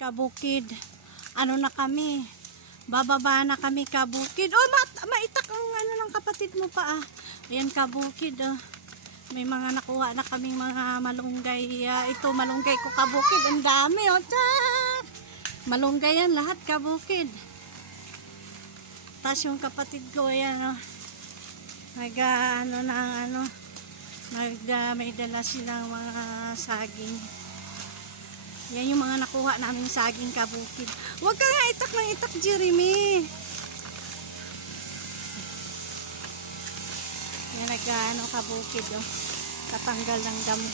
Kabukid. Ano na kami? Bababa na kami, kabukid. Oh, maitak ang ano ng kapatid mo pa ah. Ayan, kabukid oh. May mga nakuha na kaming mga malunggay. Ito malunggay ko, kabukid. Ang dami oh. Tsak! Malunggay yan lahat, kabukid. Tapos yung kapatid ko, ayan oh. May dala silang mga saging. Yan yung mga nakuha namin saging, kabukid. Huwag ka nga itak ng itak, Jeremy. Yan kabukid oh. Tatanggal ng damo.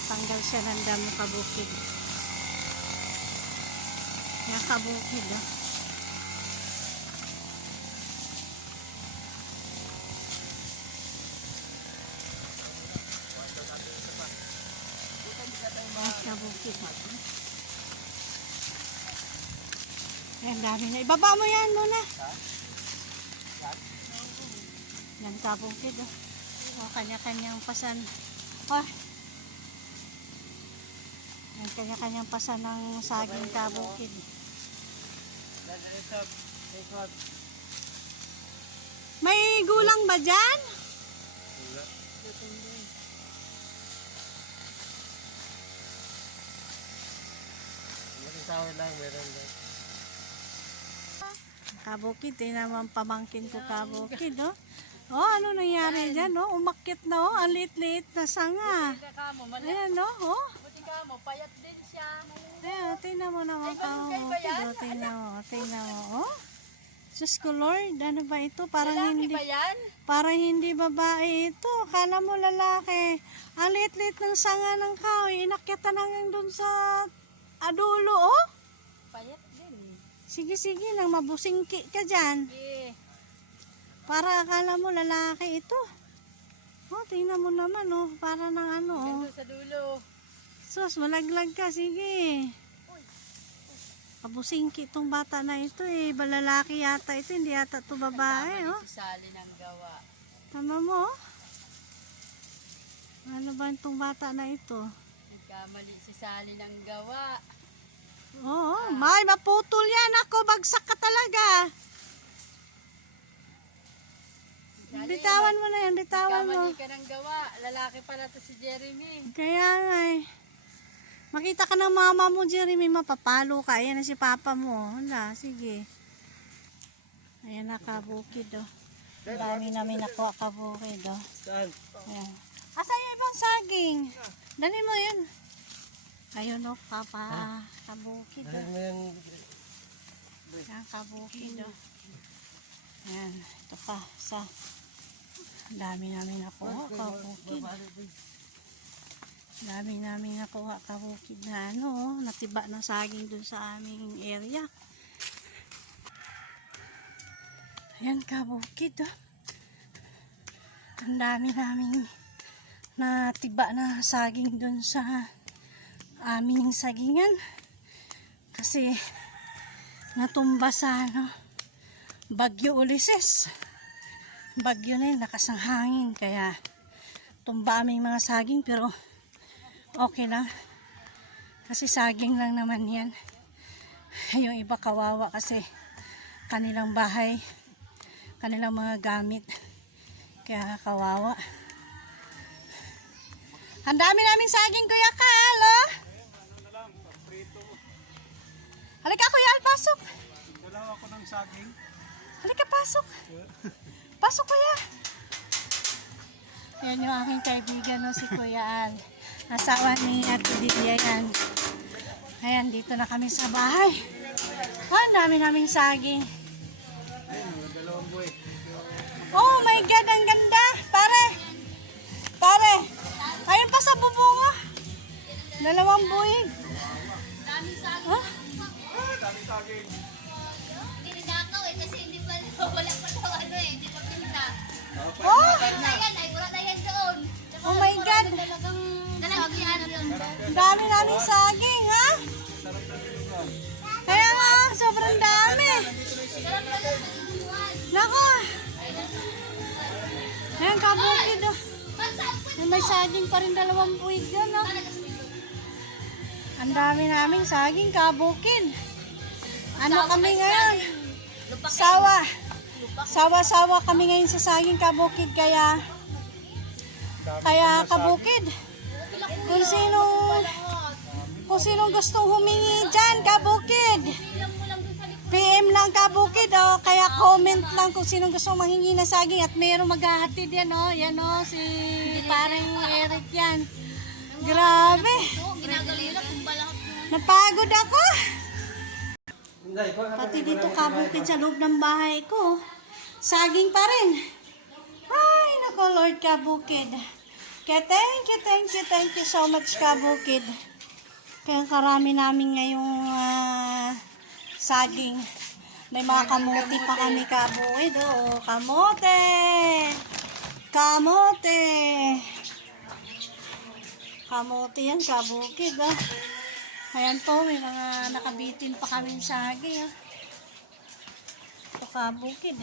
Tatanggal siya ng damo, kabukid. Yan, kabukid oh. Kabukid. Ayan, dami na. Ibaba mo yan muna. Yan, kabukid. O, kanya-kanyang pasan. Oh. Yan, kanya-kanyang pasan ng saging, kabukid. May gulang ba dyan? Kabukid, naman pamangkin ko, kabukid, oh. Oh, ano nangyari dyan, oh? Umakyat na, oh. Ang liit-liit na sanga. Ayan, oh. Payat din siya. Ayan, tingnan mo naman, kabukid, oh. Tingnan mo, oh. Diyos ko, Lord, ano ba ito? Parang hindi babae ito. Kala mo lalaki. Ang liit-liit ng sanga ng kahoy. Inakyatan hanggang dun sa adulo, oh. Payat din. Sige lang, mabusingki ka dyan. Para akala mo lalaki ito. Oh, tingnan mo naman, oh. Para ng ano, oh. Sa dulo. Sus, malaglag ka, sige. Mabusingki itong bata na ito, eh. Balalaki yata ito, hindi yata ito babae, oh. Sali ng gawa. Tama mo, oh. Ano ba itong bata na ito? Nagkamali si Sali ng gawa. Oo, may maputol yan ako. Bagsak ka talaga. Bitawan mo na yan, bitawan mo. Nagkamali ka ng gawa. Lalaki pala to si Jeremy. Kaya nga eh. Makita ka ng mama mo, Jeremy, mapapalo ka. Ayan na si papa mo. Hala, sige. Ayan na, kabukid oh. Dami namin nakuha, kabukid oh. Saan? Ayan. Asa yung ibang saging? Dali mo yun. Ayun o, papa. Kabukid o. Ayan, kabukid o. Ayan, ito pa. Dami namin nakuha, kabukid. Dami namin nakuha, kabukid na ano, natiba ng saging dun sa aming area. Ayan, kabukid o. Ang dami namin natiba na saging dun sa aming sagingan kasi natumba sa Bagyo Ulises. Bagyo na yun, lakas ng hangin, kaya tumba aming mga saging, pero okay lang kasi saging lang naman yan. Yung iba kawawa kasi kanilang bahay, kanilang mga gamit, kaya kawawa. Ang dami namin saging, Kuya Kal, oh. Halika, Kuya Al, pasok. Dalawa ako ng saging. Halika, pasok. Pasok, Kuya. Yan yung aking kaibigan, no, si Kuya Al. Asawa ni Ate Lydia yan. Ayan, dito na kami sa bahay. Ang dami naming saging. Oh my God, ang ganda. Pare. Ayun pa sa bubunga. 2 buwig. Daming saging. Huh? Daming saging. Hindi nakaw kasi hindi pa wala pa daw hindi pa pinta. Oh! Wala na yan doon. Oh my God. Talagang saging yun. Dami naming saging, ha? Kaya nga, sobrang dami. Nako. Ayan, kabukid, oh. May saging pa rin 2 buwig yan, oh. Ang dami naming saging kabukid. Ano kami ngayon? Sawa. Sawa-sawa kami ngayon sa saging kabukid kaya kabukid. Kung sinong gustong humingi dyan, kabukid. PM lang kabukid, oh. Kaya comment lang kung sinong gustong manghingi na saging at mayroong maghahatid yan, oh. Yan, oh, si parang Eric yan. Grabe. Napagod ako. Pati dito kabukid sa loob ng bahay ko. Saging pa rin. Ay, nako Lord kabukid. Kaya thank you so much kabukid. Kaya karami namin ngayong saging. May mga kamote pa kami kabukid. Oh, kamote. Kamote. Kamote yan kabukid. Oh. Ayan po, may mga nakabitin pa kaming saging. Oh. Ito kabukid.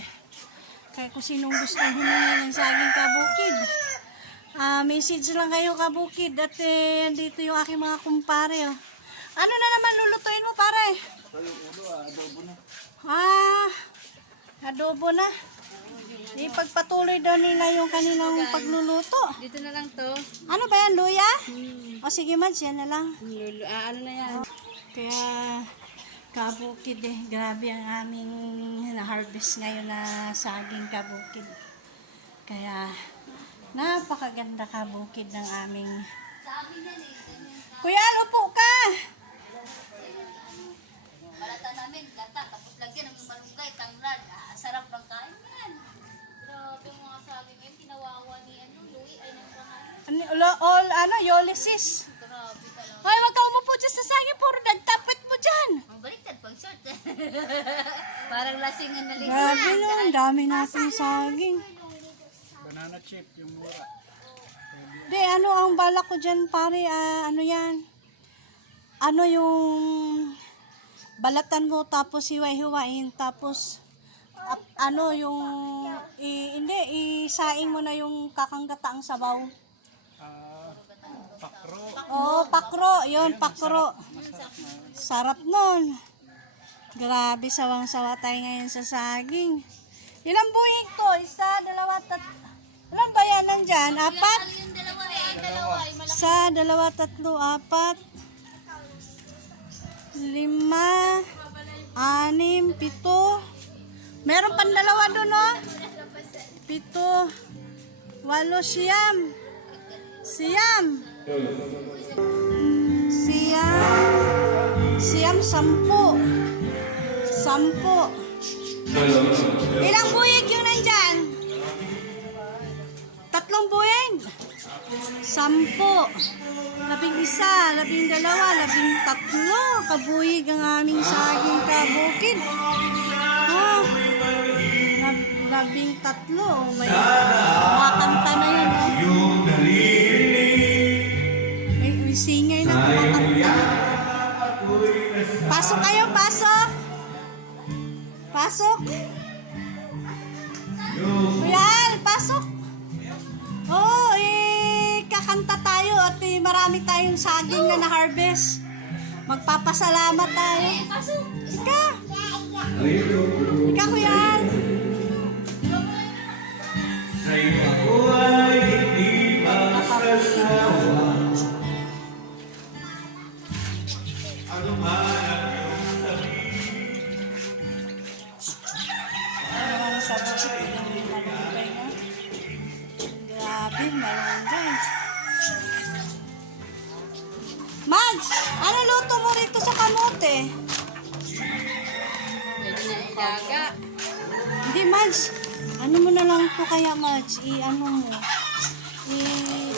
Kaya kung sinong gusto humingi ng saging kabukid, message lang kayo kabukid. At dito yung aking mga kumpare. Oh. Ano na naman lulutuin mo pare? Adobo na. Adobo na. Ipagpatuloy daw nila yung kanilang pagluluto. Dito na lang to. Ano ba yan, luya? O sige Mads, yan na lang. Ano na yan? Kaya kabukid grabe ang aming na-harvest ngayon na saging kabukid. Kaya napakaganda kabukid ng aming... Kuya, lupo ka! Balata namin, gata, tapos lagyan ng malunggay, tanglad. Sarap ng kain yan. Grabe mga sabi ngayon, kinawawa ni Louie ay nang pangalan. Yolysis. Grabe talaga. Hoy, wag ka umupo dyan sa saging, puro nagtapit mo dyan. Ang baliktad pang short. Parang lasingan na ligo. Grabe no, ang dami natin saging. Banana chip, yung mura. Di, ano ang balak ko dyan pare, ano yan? Ano yung balatan mo tapos hiwa-hiwain tapos ano yung isaing mo na yung kakanggataang sabaw. Pakro. Oh, pakro, yun, pakro. Sarap nun. Grabe, sawang-sawa tayo ngayon sa saging. Ilang buhig to? Isa, dalawa, ilan ba yan nandyan? Apat? Yung dalawa ay malaki. Isa, dalawa, tatlo, apat, 5, 6, 7. Meron pang dalawa doon, oh. 7, 8, 9, 10. Siyam, 10. Ilang buhig yung nandyan? 3 buhig? 10. 11, 12, 13 kabuhig ang aming saging kabukid. 13. Oh, may makanta na yun. Oh. May singay na kumakanta. Pasok kayo, pasok. Pasok. Kuyal, pasok. Oh, kakanta tayo at marami tayong saging na na-harvest. Magpapasalamat tayo. Ika. Ika, Kuyal. Grabe, malunggay. Mads, ano luto mo rito sa kamote? Pwede na ilaga. Hindi, Mads. Ano mo na lang po kaya, Mads? Ano mo?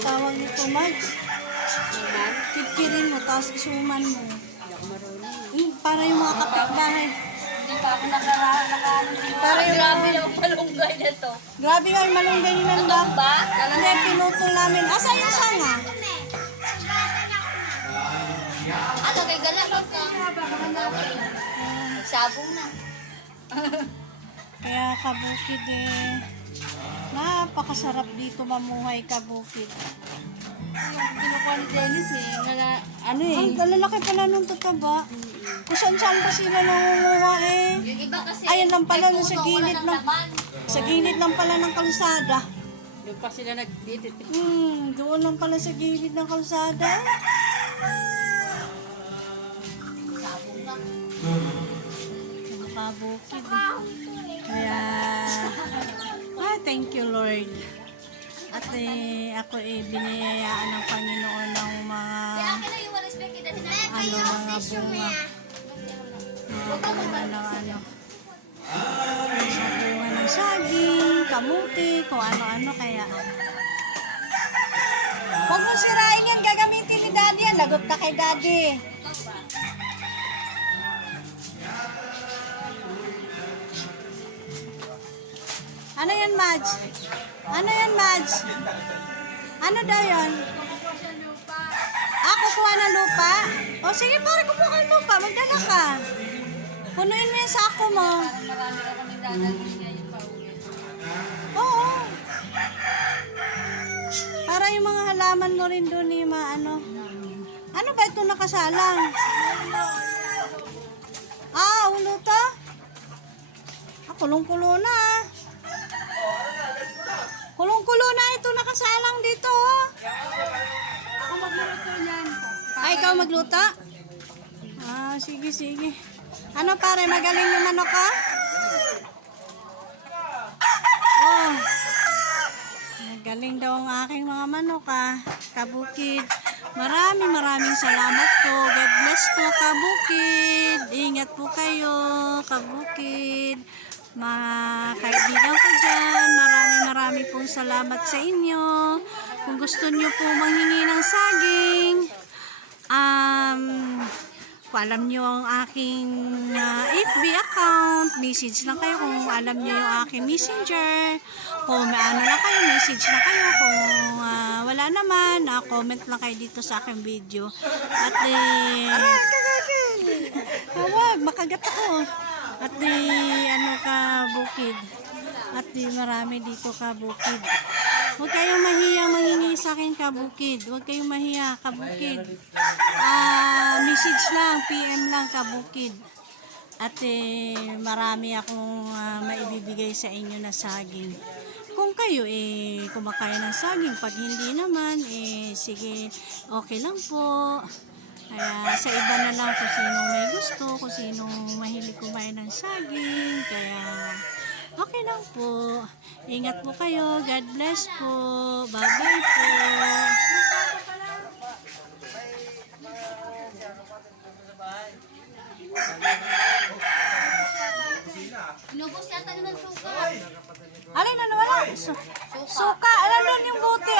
Tawag ito, Mads. Kitkirin mo, tapos isuman mo. Para yung mga kapitbahay. Hindi pa ako nakaraano. Para yung Grabe lang palunggay na to. Grabe nga yung malunggay ni Nanda. Ba? Hindi, pinutol namin. Asa yung sanga? Ano kay galakot ka? Sabong na. Kaya kabukid napakasarap dito mamuhay kabukid. Yung kinukuha ni Dennis eh. Ano eh. Ang lalaki pala nung tataba. Kung saan pa sila nangunguha eh. Yung iba kasi. Ayun lang pala, may sa puno, gilid walang lang. laman. Sa gilid lang pala ng kalsada. Yung pa sila nag-edit. Doon lang pala sa gilid ng kalsada. Sabong lang. Nakabukid eh. Kaya, thank you Lord. At ako biniyayaan ng Panginoon ng mga Kaya akin na yung respect kita. mga bunga. Mga bunga ng mga bunga ng saging, kamuti, kung ano-ano kaya. Huwag mo sirain yan, gagamitin ni Daddy yan. Lagot ka kay Daddy. Ano yan, Madge? Ano yan, Madge? Ano daw yan? Kukuha ng lupa? O sige, pare, kumuha ka ng lupa. Magdala ka. Punuin mo yung sako mo. Marami na kami dadalhin niya yung pauwi. Oo. Para yung mga halaman mo rin doon yung mga ano. Ano ba ito nakasalang? Ulo to? Kulong-kulo na. Kulong-kulo na ito nakasalang dito. Ako magluluto niyan. Ikaw magluto? Sige, sige. Ano pare, magaling yung manok ka? Oh. Magaling daw ang aking mga manok kabukid. Maraming salamat po. God bless po, kabukid. Ingat po kayo, kabukid. Mga kaibigan ko dyan, maraming pong salamat sa inyo. Kung gusto nyo po manghingi ng saging, kung alam nyo ang aking FB account, message lang kayo kung alam nyo yung aking messenger. Kung may ano lang kayo, message na kayo. Kung wala naman, comment lang kayo dito sa aking video. At huwag, makagat ako. At bukid. At marami dito kabukid. Huwag kayong mahiyang mangingi sa akin kabukid. Huwag kayong mahiya kabukid. Message lang, PM lang kabukid. At marami akong maibibigay sa inyo na saging. Kung kayo kumakain ng saging, pag hindi naman, sige, okay lang po. Kaya sa iba na lang kung sinong may gusto, kung sinong mahilig kumain ng saging. Kaya okay lang po. Ingat po kayo. God bless po. Bye-bye po. Inubos yata naman suka. Alin na nawala? Suka. Alam doon yung buti